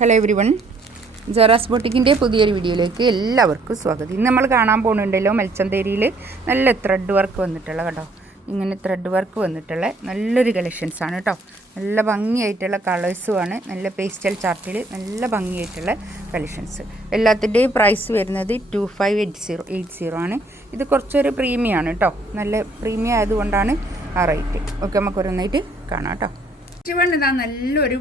Hello every one, ജറാസ് ബൊട്ടിക്കിൻ്റെ പുതിയൊരു വീഡിയോയിലേക്ക് എല്ലാവർക്കും സ്വാഗതം. ഇന്ന് നമ്മൾ കാണാൻ പോകുന്നുണ്ടല്ലോ മൽച്ചന്തേരിയിൽ നല്ല ത്രെഡ് വർക്ക് വന്നിട്ടുള്ള കേട്ടോ. ഇങ്ങനെ ത്രെഡ് വർക്ക് വന്നിട്ടുള്ള നല്ലൊരു കളക്ഷൻസാണ് കേട്ടോ. നല്ല ഭംഗിയായിട്ടുള്ള കളേഴ്സുമാണ്. നല്ല പേസ്റ്റൽ ചാർട്ടിൽ നല്ല ഭംഗിയായിട്ടുള്ള കളക്ഷൻസ്. എല്ലാത്തിൻ്റെയും പ്രൈസ് വരുന്നത് 2580 ആണ്. ഇത് കുറച്ചൊരു പ്രീമിയമാണ് കേട്ടോ. നല്ല പ്രീമിയം ആയതുകൊണ്ടാണ് ആ റേറ്റ്. ഓക്കെ, നമുക്ക് ഓരോന്നായിട്ട് കാണാം കേട്ടോ. ഇതാ നല്ലൊരു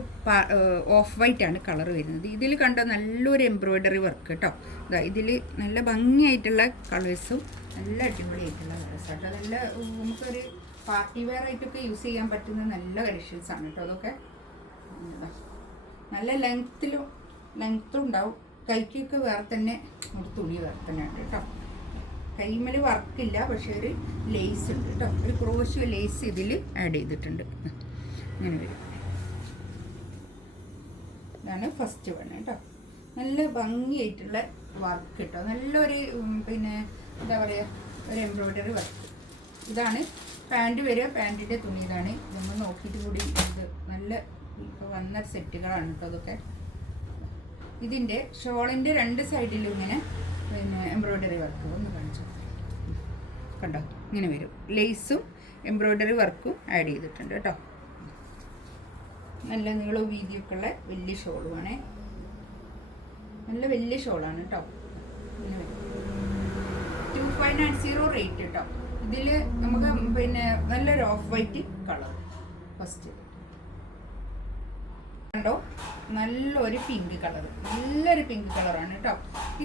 ഓഫ് വൈറ്റ് ആണ് കളർ വരുന്നത്. ഇതിൽ കണ്ട നല്ലൊരു എംബ്രോയ്ഡറി വർക്ക് കേട്ടോ. ഇതാ ഇതിൽ നല്ല ഭംഗിയായിട്ടുള്ള കളേഴ്സും നല്ല അടിപൊളിയായിട്ടുള്ള കളേഴ്സ് കേട്ടോ. നല്ല നമുക്കൊരു പാർട്ടി വെയർ ആയിട്ടൊക്കെ യൂസ് ചെയ്യാൻ പറ്റുന്ന നല്ല കളക്ഷൻസ് ആണ് കേട്ടോ. അതൊക്കെ നല്ല ലെങ്ത്തും ഉണ്ടാവും. കൈക്കൊക്കെ വേറെ തന്നെ ഒരു തുണി വേറെ തന്നെ ഉണ്ട് കേട്ടോ. കൈമേൽ വർക്കില്ല, പക്ഷേ ഒരു ലേസ് ഉണ്ട് കേട്ടോ. ഒരു ക്രോഷ്യോ ലേസ് ഇതിൽ ആഡ് ചെയ്തിട്ടുണ്ട്. ഇങ്ങനെ വരും. ഇതാണ് ഫസ്റ്റ് വൺ കേട്ടോ. നല്ല ഭംഗിയായിട്ടുള്ള വർക്ക് കേട്ടോ. നല്ലൊരു എന്താ പറയുക, ഒരു എംബ്രോയ്ഡറി വർക്ക്. ഇതാണ് പാൻറ് വരിക. പാൻറ്റിൻ്റെ തുണി ഇതാണ്. നമ്മൾ നോക്കിയിട്ട് കൂടി ഇത് നല്ല ഇപ്പോൾ വന്ന സെറ്റുകളാണ് കേട്ടോ അതൊക്കെ. ഇതിൻ്റെ ഷോളിൻ്റെ രണ്ട് സൈഡിലും ഇങ്ങനെ എംബ്രോയ്ഡറി വർക്ക് ഒന്ന് കാണിച്ചു കണ്ടോ. ഇങ്ങനെ വരും. ലേസും എംബ്രോയ്ഡറി വർക്കും ആഡ് ചെയ്തിട്ടുണ്ട് കേട്ടോ. നല്ല നീളവും വീതിയൊക്കെ ഉള്ള വലിയ ഷോളുമാണ്. നല്ല വലിയ ഷോളാണ് കേട്ടോ. 2590 റേറ്റ് കേട്ടോ. ഇതിൽ നമുക്ക് നല്ലൊരു ഓഫ് വൈറ്റ് കളർ ഫസ്റ്റ് കണ്ടോ. നല്ലൊരു പിങ്ക് കളർ, നല്ലൊരു പിങ്ക് കളറാണ് കേട്ടോ.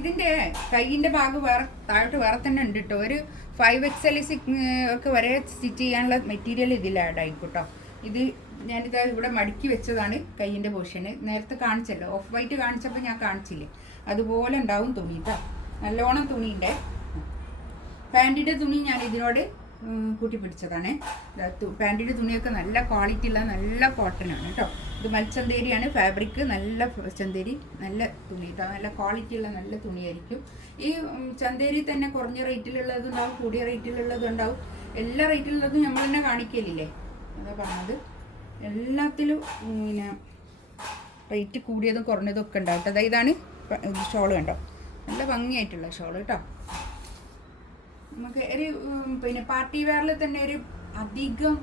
ഇതിൻ്റെ കൈയിൻ്റെ ഭാഗം വേറെ താഴോട്ട് വേറെ തന്നെ ഉണ്ട് കേട്ടോ. ഒരു 5XL ഒക്കെ വരെ സ്റ്റിച്ച് ചെയ്യാനുള്ള മെറ്റീരിയൽ ഇതിൽ ആഡ് ആയിക്കോട്ടോ. ഇത് ഞാനിത് ഇവിടെ മടക്കി വെച്ചതാണ് കൈയിൻ്റെ പോർഷന്. നേരത്തെ കാണിച്ചല്ലോ, ഓഫ് വൈറ്റ് കാണിച്ചപ്പോൾ ഞാൻ കാണിച്ചില്ലേ, അതുപോലെ ഉണ്ടാവും തുണി കേട്ടോ. നല്ലോണം തുണിയുണ്ട്. പാൻറ്റിൻ്റെ തുണി ഞാൻ ഇതിനോട് കൂട്ടിപ്പിടിച്ചതാണ്. പാൻറ്റിൻ്റെ തുണിയൊക്കെ നല്ല ക്വാളിറ്റി ഉള്ള നല്ല കോട്ടനാണ് കേട്ടോ. ഇത് മൽച്ചന്തേരിയാണ് ഫാബ്രിക്. നല്ല ചന്തേരി, നല്ല തുണി കേട്ടോ. നല്ല ക്വാളിറ്റി ഉള്ള നല്ല തുണിയായിരിക്കും. ഈ ചന്തേരി തന്നെ കുറഞ്ഞ റേറ്റിലുള്ളതുണ്ടാവും, കൂടിയ റേറ്റിലുള്ളതുണ്ടാവും. എല്ലാ റേറ്റിലുള്ളതും നമ്മൾ തന്നെ കാണിക്കലില്ലേ, അതാ പറഞ്ഞത്. എല്ലാത്തിലും റേറ്റ് കൂടിയതും കുറഞ്ഞതും ഒക്കെ ഉണ്ടാവും കേട്ടോ. ഇതാണ് ഷോൾ കണ്ടോ. നല്ല ഭംഗിയായിട്ടുള്ള ഷോൾ കേട്ടോ. നമുക്ക് ഒരു പാർട്ടി വെയറിൽ തന്നെ ഒരു അധികം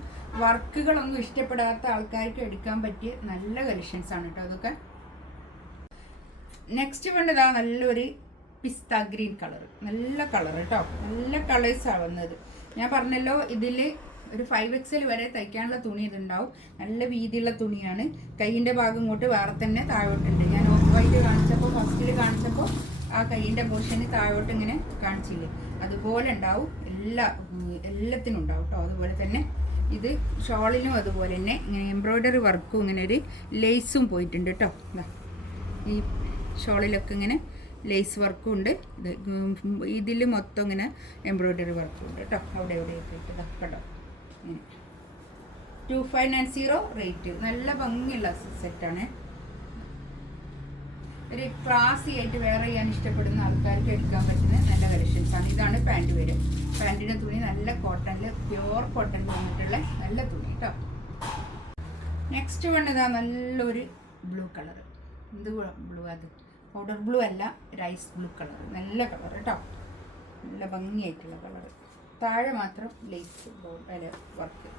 വർക്കുകളൊന്നും ഇഷ്ടപ്പെടാത്ത ആൾക്കാർക്ക് എടുക്കാൻ പറ്റിയ നല്ല കളക്ഷൻസ് ആണ് കേട്ടോ അതൊക്കെ. നെക്സ്റ്റ് വേണ്ടതാ നല്ലൊരു പിസ്ത ഗ്രീൻ കളർ. നല്ല കളർ കേട്ടോ. നല്ല കളേഴ്സാണ് വന്നത്. ഞാൻ പറഞ്ഞല്ലോ ഇതിൽ ഒരു 5XL വരെ തയ്ക്കാനുള്ള തുണി ഇതുണ്ടാവും. നല്ല വീതിയുള്ള തുണിയാണ്. കൈയിൻ്റെ ഭാഗം ഇങ്ങോട്ട് വേറെ തന്നെ താഴോട്ടുണ്ട്. ഞാൻ ഓഫ് വൈറ്റ് കാണിച്ചപ്പോൾ ഫസ്റ്റിൽ കാണിച്ചപ്പോൾ ആ കൈയിൻ്റെ പോർഷന് താഴോട്ട് ഇങ്ങനെ കാണിച്ചില്ലേ, അതുപോലെ ഉണ്ടാവും. എല്ലാത്തിനും ഉണ്ടാവും കേട്ടോ. അതുപോലെ തന്നെ ഇത് ഷോളിനും അതുപോലെ തന്നെ ഇങ്ങനെ എംബ്രോയ്ഡറി വർക്കും ഇങ്ങനെ ഒരു ലേസും പോയിട്ടുണ്ട് കേട്ടോ. ഈ ഷോളിലൊക്കെ ഇങ്ങനെ ലേസ് വർക്കും ഉണ്ട്. ഇതിൽ മൊത്തം ഇങ്ങനെ എംബ്രോയ്ഡറി വർക്കും ഉണ്ട് കേട്ടോ. അവിടെ എവിടെയൊക്കെ ഇട്ട് കേട്ടോ. 2590 റേറ്റ്. നല്ല ഭംഗിയുള്ള സെറ്റാണ്. ഒരു ക്ലാസി ആയിട്ട് വെയർ ചെയ്യാൻ ഇഷ്ടപ്പെടുന്ന ആൾക്കാർക്ക് എടുക്കാൻ പറ്റുന്ന നല്ല കളക്ഷൻസ് ആണ്. ഇതാണ് പാൻറ് വരും. പാൻറ്റിൻ്റെ തുണി നല്ല കോട്ടണിൽ, പ്യുവർ കോട്ടണിൽ വന്നിട്ടുള്ള നല്ല തുണി കേട്ടോ. നെക്സ്റ്റ് വേണ്ടതാ നല്ലൊരു ബ്ലൂ കളർ. എന്ത് ബ്ലൂ അത്? പൗഡർ ബ്ലൂ അല്ല, റൈസ് ബ്ലൂ കളർ. നല്ല കളർ കേട്ടോ. നല്ല ഭംഗിയായിട്ടുള്ള കളർ. താഴെ മാത്രം ലേസ് വർക്ക്.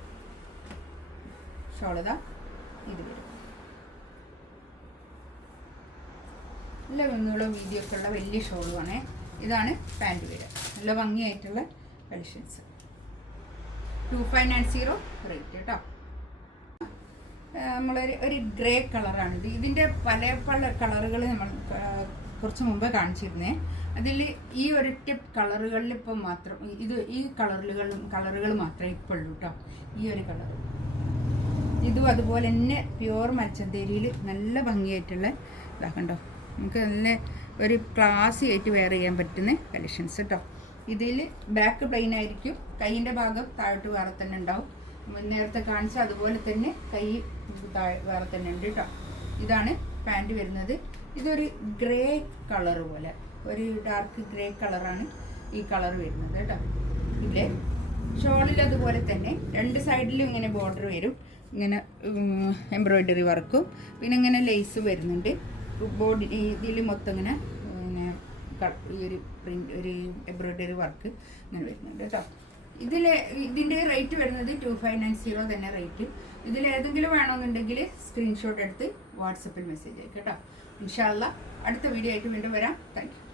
ഷോളിതാ ഇത് വരും. നല്ല നീളം വീതിയൊക്കെ ഉള്ള വലിയ ഷോളുമാണ്. ഇതാണ് പാൻറ് വരിക. നല്ല ഭംഗിയായിട്ടുള്ള കളക്ഷൻസ്. 2590 റേറ്റ് കേട്ടോ. നമ്മളൊരു ഗ്രേ കളറാണിത്. ഇതിൻ്റെ പല പല കളറുകൾ നമ്മൾ കുറച്ച് മുമ്പേ കാണിച്ചിരുന്നേ. അതിൽ ഈ ഒരൊറ്റ കളറുകളിൽ ഇപ്പം മാത്രം ഈ കളറുകൾ മാത്രമേ ഇപ്പോൾ ഉള്ളൂ കേട്ടോ. ഈ ഒരു കളർ ഇതും അതുപോലെ തന്നെ പ്യുവർ മൽച്ചന്തേരിയിൽ നല്ല ഭംഗിയായിട്ടുള്ള ഇതാക്കണ്ടോ. നമുക്ക് നല്ല ഒരു ക്ലാസി ആയിട്ട് വെയർ ചെയ്യാൻ പറ്റുന്ന കളക്ഷൻസ് കേട്ടോ. ഇതിൽ ബാക്ക് പ്ലെയിൻ ആയിരിക്കും. കൈയിൻ്റെ ഭാഗം താഴോട്ട് വേറെ തന്നെ ഉണ്ടാവും. നേരത്തെ കാണിച്ച അതുപോലെ തന്നെ കൈ വേറെ തന്നെ ഉണ്ട് കേട്ടോ. ഇതാണ് പാൻറ് വരുന്നത്. ഇതൊരു ഗ്രേ കളർ പോലെ, ഒരു ഡാർക്ക് ഗ്രേ കളറാണ് ഈ കളർ വരുന്നത് കേട്ടോ. ഇതിലെ ഷോളിൽ അതുപോലെ തന്നെ രണ്ട് സൈഡിലും ഇങ്ങനെ ബോർഡർ വരും. ഇങ്ങനെ എംബ്രോയ്ഡറി വർക്കും പിന്നെ ഇങ്ങനെ ലേസ് വരുന്നുണ്ട്. ബോഡി ഇതിൽ മൊത്തം ഇങ്ങനെ പിന്നെ ഈ ഒരു പ്രിൻ്റ് ഒരു എംബ്രോയ്ഡറി വർക്ക് ഇങ്ങനെ വരുന്നുണ്ട് കേട്ടോ. ഇതിൻ്റെ റേറ്റ് വരുന്നത് 2590 തന്നെ റേറ്റ്. ഇതിലേതെങ്കിലും വേണമെന്നുണ്ടെങ്കിൽ സ്ക്രീൻഷോട്ട് എടുത്ത് വാട്സപ്പിൽ മെസ്സേജ് അയക്കാം കേട്ടോ. ഇൻഷാ അല്ലാ അടുത്ത വീഡിയോ ആയിട്ട് വീണ്ടും വരാം. Thank you.